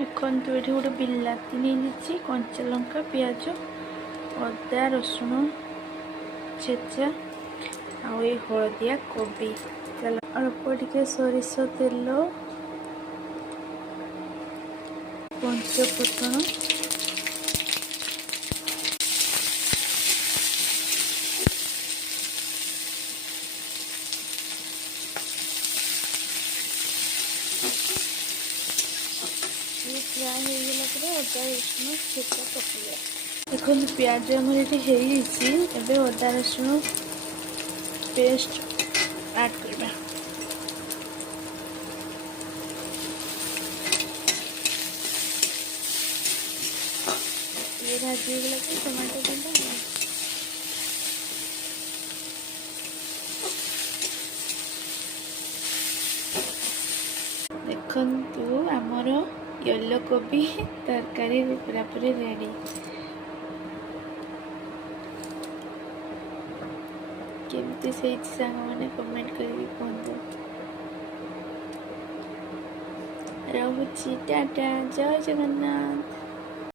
ଦେଖନ୍ତୁ ଏଠି ଗୋଟେ ବିଲାତି ନେଇଯାଇଛି, କଞ୍ଚା ଲଙ୍କା, ପିଆଜ, ଅଦା, ରସୁଣ ଛେଚା ଆଉ ଏଇ ହଳଦିଆ କୋବି। ଅଳ୍ପ ଟିକେ ସୋରିଷ ତେଲ, ପଞ୍ଚ ଫୁଟଣ, ଫ୍ରାଏ ହେଇଗଲା ପରେ ଅଦା ରସୁଣ ଛେଚା ପକାଇବା। ଦେଖନ୍ତୁ ପିଆଜ ଆମର ଏଠି ହେଇଯାଇଛି, ଏବେ ଅଦା ରସୁଣ ପେଷ୍ଟ ଆଡ୍ କରିବା। ये भाजी ହେଇଗଲା ପରେ ଟମାଟୋ ଦେବା। ଦେଖନ୍ତୁ ଆମର ୟେଲୋ କୋବି ତରକାରୀ ପୁରାପୁରି ରେଡ଼ି। କେମିତି ହେଇଛି ସାଙ୍ଗମାନେ କମେଣ୍ଟ କରିକି କୁହନ୍ତୁ। ରହୁଛି, ଟାଟା, ଜୟ ଜଗନ୍ନାଥ।